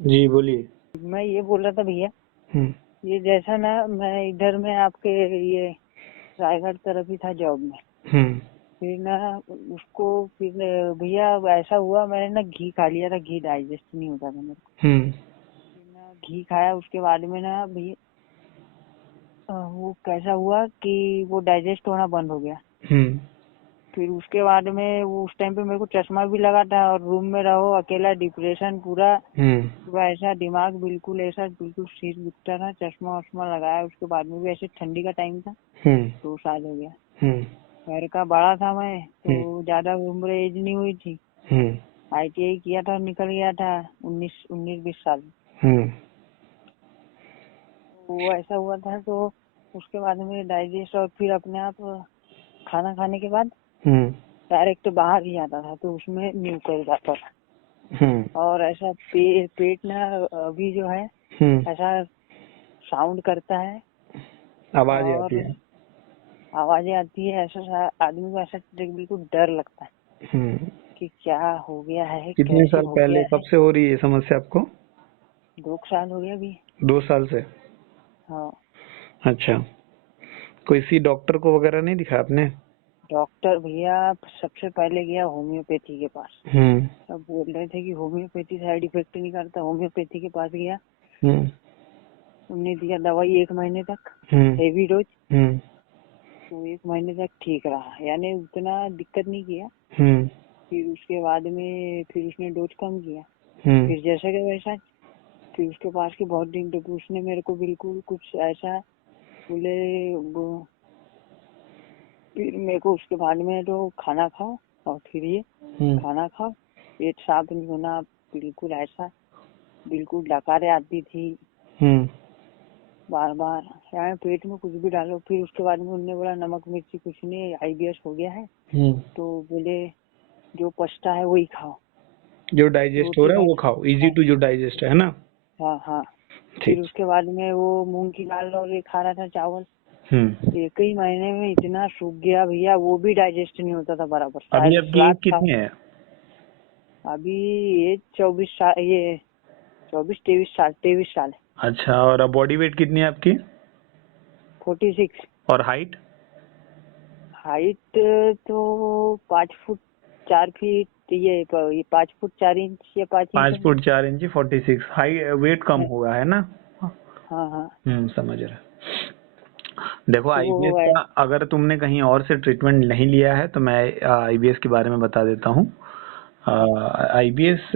जी बोलिए। मैं ये बोल रहा था भैया, हम्म। ये जैसा ना मैं इधर में आपके ये रायगढ़ तरफ ही था जॉब में। हम्म। फिर ना उसको फिर भैया ऐसा हुआ, मैंने ना घी खा लिया था, घी डाइजेस्ट नहीं होता था मेरे को। हम्म। फिर ना घी खाया, उसके बाद में ना भैया वो कैसा हुआ कि वो डाइजेस्ट होना बंद हो गया। हम्म। फिर उसके बाद में वो उस टाइम पे मेरे को चश्मा भी लगा था, और रूम में रहो अकेला, डिप्रेशन पूरा हम्म। पूरा ऐसा, दिमाग बिल्कुल ऐसा, बिल्कुल सिर दुखता था। चश्मा वश्मा लगाया, उसके बाद में भी ऐसे, ठंडी का टाइम था, हम्म। 2 साल हो गया। हम्म। घर का बड़ा था मैं, हम्म। तो ज्यादा उम्र एज नहीं हुई थी। हम्म। ITI किया था, निकल गया था 19-20 साल। हम्म। वो ऐसा हुआ था, तो उसके बाद में डाइजेस्ट, और फिर अपने आप खाना खाने के बाद हम्म। डायरेक्ट बाहर ही आता था, तो उसमें न्यूकर जाता था। हम्म। और ऐसा पेट ना अभी जो है हम्म। ऐसा साउंड करता है, आवाज आती और है। आवाजें आती है, ऐसा आदमी को ऐसा बिल्कुल डर लगता है हम्म। कि क्या हो गया है, कितने कैसे साल हो पहले गया कब है। से हो रही है ये समस्या आपको? 2 साल हो गया अभी। 2 साल से? हाँ। अच्छा, कोई सी डॉक्टर को वगैरह नहीं दिखा आपने? डॉक्टर भैया सबसे पहले गया होम्योपैथी के पास। हम्म। सब बोल रहे थे कि होम्योपैथी साइड इफेक्ट नहीं करता। होम्योपैथी के पास गया, हम्म। उन्होंने दिया दवाई 1 महीने तक, हम्म। Heavy dose. हम्म। तो 1 महीने तक ठीक रहा, यानी उतना दिक्कत नहीं किया। हम्म। फिर उसके बाद में फिर उसने डोज कम किया, हम्म। फिर जैसे का वैसा। फिर उसके पास के बहुत दिन तक उसने मेरे को बिल्कुल कुछ ऐसा बोले फिर मेरे को उसके बाद में तो खाना खाओ, और फिर ये हम्म। खाना खाओ, पेट साफ नहीं होना, बिल्कुल ऐसा, बिल्कुल डकारें आती थी हम्म। बार बार, यार पेट में कुछ भी डालो। फिर उसके बाद में उन्होंने बोला नमक मिर्ची कुछ नहीं, IBS हो गया है। हम्म। तो बोले जो पछता है वही खाओ। जो तो डाइजेस्ट हो फिर रहा है वो खाओ, इजी हाँ टू जो डाइजेस्ट है ना? हाँ हाँ। फिर ठीक। उसके बाद में वो मूंग की दाल और ये खा रहा था, चावल। हम्म। 1 ही महीने में इतना सूख गया भैया, वो भी डाइजेस्ट नहीं होता था बराबर। अभी आपकी एज सलाद खाओ। कितनी है? अभी ये 24 साल, ये 24-23 साल, 23 साल। अच्छा, और बॉडी वेट कितनी है आपकी? 46। और हाइट? हाइट तो 5 फुट 4 फीट, ये 5 फुट 4 इंच या 5 इंच पाँच है। फुट 4 इंची, 46 हाई। वेट कम होगा है ना? हाँ हाँ। समझ रहा। देखो, तो आईबीएस वो का अगर तुमने कहीं और से ट्रीटमेंट नहीं लिया है तो मैं आईबीएस के बारे में बता देता हूँ। आईबीएस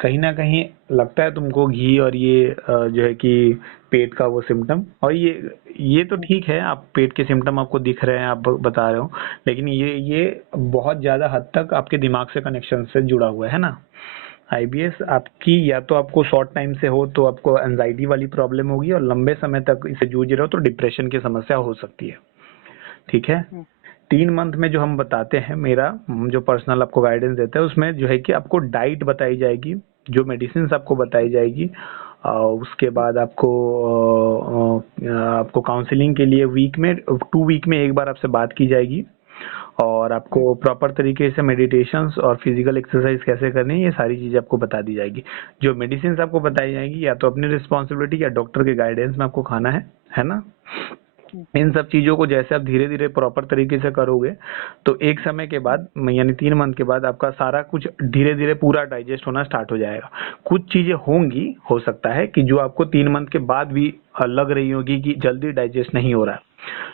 कहीं ना कहीं लगता है तुमको घी और ये जो है कि पेट का वो सिम्टम, और ये तो ठीक है, आप पेट के सिम्टम आपको दिख रहे हैं, आप बता रहे हो, लेकिन ये बहुत ज्यादा हद तक आपके दिमाग से कनेक्शन से जुड़ा हुआ है ना। आईबीएस आपकी या तो आपको शॉर्ट टाइम से हो तो आपको एंजाइटी वाली प्रॉब्लम होगी, और लंबे समय तक इसे जूझ रहे हो तो डिप्रेशन की समस्या हो सकती है। ठीक है। 3 मंथ में जो हम बताते हैं, मेरा हम जो पर्सनल आपको गाइडेंस देते हैं उसमें जो है कि आपको डाइट बताई जाएगी, जो मेडिसिन आपको बताई जाएगी, उसके बाद आपको काउंसलिंग के लिए वीक में 2 वीक में एक बार आपसे बात की जाएगी, और आपको प्रॉपर तरीके से मेडिटेशंस और फिजिकल एक्सरसाइज कैसे करनी है ये सारी चीजें आपको बता दी जाएगी। जो मेडिसिन आपको बताई जाएंगी या तो अपनी रिस्पॉन्सिबिलिटी या डॉक्टर के गाइडेंस में आपको खाना है ना। इन सब चीजों को जैसे आप धीरे धीरे प्रॉपर तरीके से करोगे तो एक समय के बाद, यानी 3 मंथ के बाद, आपका सारा कुछ धीरे धीरे पूरा डाइजेस्ट होना स्टार्ट हो जाएगा। कुछ चीजें होंगी, हो सकता है कि जो आपको 3 मंथ के बाद भी लग रही होगी कि जल्दी डाइजेस्ट नहीं हो रहा है,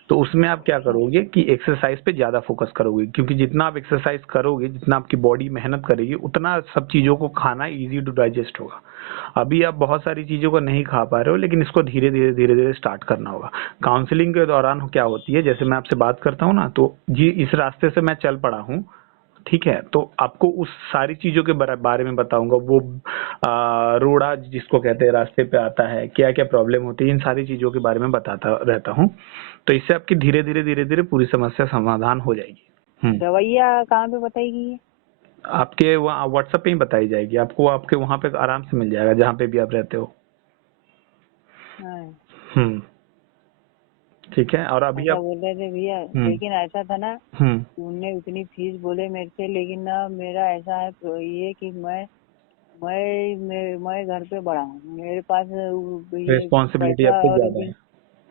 तो उसमें आप क्या करोगे कि एक्सरसाइज पे ज्यादा फोकस करोगे, क्योंकि जितना आप एक्सरसाइज करोगे, जितना आपकी बॉडी मेहनत करेगी, उतना सब चीजों को खाना इजी टू डाइजेस्ट होगा। अभी आप बहुत सारी चीजों को नहीं खा पा रहे हो, लेकिन इसको धीरे धीरे स्टार्ट करना होगा। काउंसलिंग के दौरान क्या होती है, जैसे मैं आपसे बात करता हूँ ना, तो जी इस रास्ते से मैं चल पड़ा हूँ, ठीक है, तो आपको उस सारी चीजों के बारे में बताऊंगा। वो रोड़ा जिसको कहते हैं, रास्ते पे आता है, क्या क्या प्रॉब्लम होती है, इन सारी चीजों के बारे में बताता रहता हूँ। तो इससे आपकी धीरे धीरे पूरी समस्या समाधान हो जाएगी। दवाइयाँ कहाँ पे बताएगी? आपके वहाँ व्हाट्सएप पे ही बताई जाएगी आपको, आपके वहाँ पे आराम से मिल जाएगा जहाँ पे भी आप रहते हो। हाँ। हम्म। ठीक है, और अभी ऐसा आप। बोल रहे थे भैया, हम्म। लेकिन ऐसा था ना, हम्म। उनने उतनी फीस बोले मेरे से, लेकिन ना मेरा ऐसा है ये कि मैं मैं घर पे बड़ा हूँ, मेरे पास ये रिस्पॉन्सिबिलिटी पैसा आपसे और ज्यादा भी। है।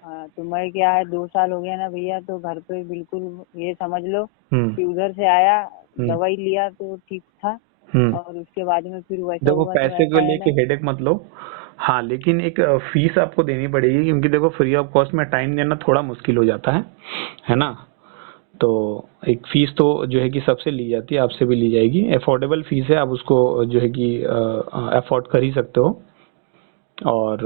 हाँ, तो मैं क्या है 2 साल हो गया ना भैया, तो घर पे बिल्कुल ये समझ लो हम्म कि उधर से आया, हम्म दवाई लिया तो ठीक था, हम्म और उसके बाद में फिर वैसा देखो, हुआ, तो पैसे को ऐसा है लेके ना। हेडेक मत लो। हाँ, लेकिन एक फीस आपको देनी पड़ेगी, क्योंकि देखो फ्री ऑफ कॉस्ट में टाइम देना थोड़ा मुश्किल हो जाता है ना। तो एक फीस तो जो है कि सबसे ली जाती है, आपसे भी ली जाएगी। अफोर्डेबल फीस है, आप उसको जो है कि अफोर्ड कर ही सकते हो। और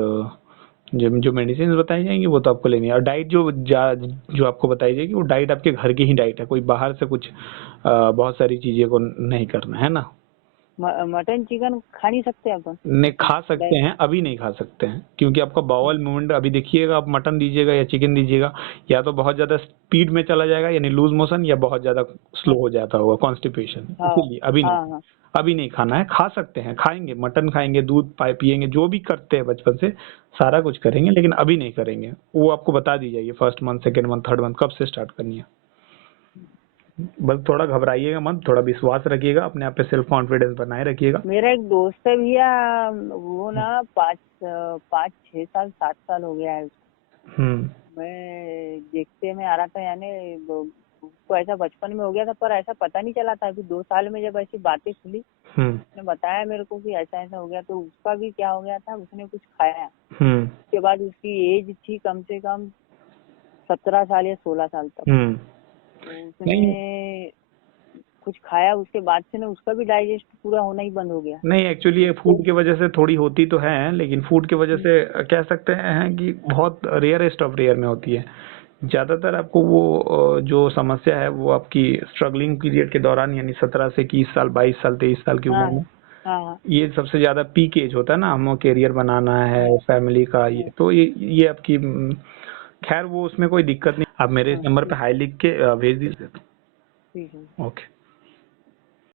जो जो मेडिसिन बताई जाएंगी वो तो आपको लेनी है। और डाइट जो आपको बताई जाएगी वो डाइट आपके घर की ही डाइट है, कोई बाहर से कुछ बहुत सारी चीजें को नहीं करना है ना। मटन चिकन खा नहीं सकते अपन? नहीं, खा सकते हैं, अभी नहीं खा सकते हैं, क्योंकि आपका बाउल मूवमेंट अभी देखिएगा, आप मटन दीजिएगा या चिकन दीजिएगा, या तो बहुत ज्यादा स्पीड में चला जाएगा यानी लूज मोशन, या बहुत ज्यादा स्लो हो जाता होगा कॉन्स्टिपेशन, हाँ इसीलिए अभी नहीं। हाँ हाँ। अभी नहीं खाना है। खा सकते हैं, खाएंगे, मटन खाएंगे, दूध पिएंगे, जो भी करते हैं बचपन से सारा कुछ करेंगे, लेकिन अभी नहीं करेंगे। वो आपको बता दी जाएगी first month, second month, third month कब से स्टार्ट करनी है। बस थोड़ा घबराइएगा मत, थोड़ा विश्वास रखिएगा अपने आप पे, सेल्फ कॉन्फिडेंस बनाए रखिएगा। मेरा एक दोस्त है भैया, वो ना 5 6 साल 7 साल हो गया है। हम्म मैं देखते में आ रहा था, यानी उसको ऐसा बचपन में हो गया था, पर ऐसा पता नहीं चला था। अभी 2 साल में जब ऐसी बातें खुली, हम्म उसने बताया मेरे को कि ऐसा ऐसा हो गया। तो उसका भी क्या हो गया था, उसने कुछ खाया, हम्म उसके बाद उसकी एज थी कम से कम 17 साल या 16 साल तक। हम्म तो नहीं उसने कुछ खाया, उसके बाद से ना उसका भी डाइजेस्ट पूरा होना ही बंद हो गया। नहीं, एक्चुअली ये फूड की वजह से थोड़ी होती तो है, लेकिन फूड की वजह से कह सकते हैं कि बहुत रेयरेस्ट ऑफ रेयर में होती है। ज्यादातर आपको वो जो समस्या है वो आपकी स्ट्रगलिंग पीरियड के दौरान, यानी 17 से 21 साल, 22 साल, 23 साल की हाँ उम्र में, हाँ हाँ ये सबसे ज्यादा पीक एज होता है ना, हम करियर बनाना है, हाँ फैमिली का, हाँ ये तो ये आपकी खैर वो उसमें कोई दिक्कत नहीं। आप मेरे इस हाँ, नंबर पे हाई लिख के भेज दीजिए। ठीक है। ओके।